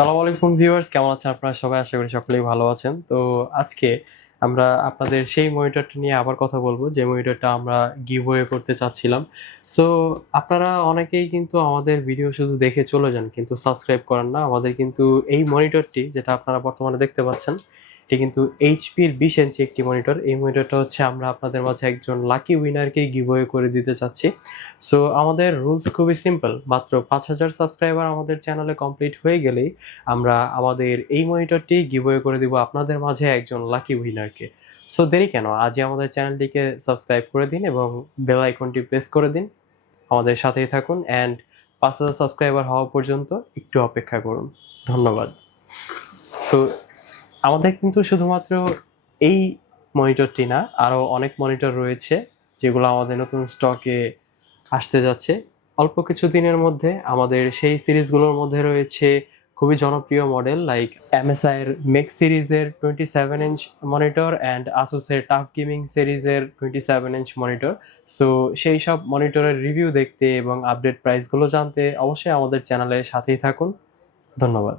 সালাম আলাইকুম ভিউয়ার্স, কেমন আছেন আপনারা সবাই? আশা করি সকলেই ভালো আছেন। তো আজকে আমরা আপনাদের সেই মনিটরটা নিয়ে আবার কথা বলবো, যে মনিটরটা আমরা গিভওয়ে করতে চাচ্ছিলাম। সো আপনারা অনেকেই কিন্তু আমাদের ভিডিও শুধু দেখে চলে যান, কিন্তু সাবস্ক্রাইব করেন না। আমাদের কিন্তু এই মনিটরটি, যেটা আপনারা বর্তমানে দেখতে পাচ্ছেন, এটি কিন্তু এইচপির 20 ইঞ্চি একটি মনিটর। এই মনিটরটা হচ্ছে আমরা আপনাদের মাঝে একজন লাকি উইনারকেই গিভওয়ে করে দিতে চাচ্ছি। সো আমাদের রুলস খুবই সিম্পল। মাত্র 5000 সাবস্ক্রাইবার আমাদের চ্যানেলে কমপ্লিট হয়ে গেলেই আমরা আমাদের এই মনিটরটি গিভওয়ে করে দিব আপনাদের মাঝে একজন লাকি উইনারকে। সো দেরি কেন? আজই আমাদের চ্যানেলটিকে সাবস্ক্রাইব করে দিন এবং বেল আইকনটি প্রেস করে দিন। আমাদের সাথেই থাকুন অ্যান্ড 5000 সাবস্ক্রাইবার হওয়া পর্যন্ত একটু অপেক্ষা করুন। ধন্যবাদ। সো আমাদের কিন্তু শুধুমাত্র এই মনিটরটি না, আরও অনেক মনিটর রয়েছে যেগুলো আমাদের নতুন স্টকে আসতে যাচ্ছে অল্প কিছু দিনের মধ্যে। আমাদের সেই সিরিজগুলোর মধ্যে রয়েছে খুবই জনপ্রিয় মডেল লাইক MSI এর মেক সিরিজের 27 ইঞ্চ মনিটর অ্যান্ড আসুসের টাফ গেমিং সিরিজের 27 ইঞ্চ মনিটর। সো সেই সব মনিটরের রিভিউ দেখতে এবং আপডেট প্রাইসগুলো জানতে অবশ্যই আমাদের চ্যানেলের সাথেই থাকুন। ধন্যবাদ।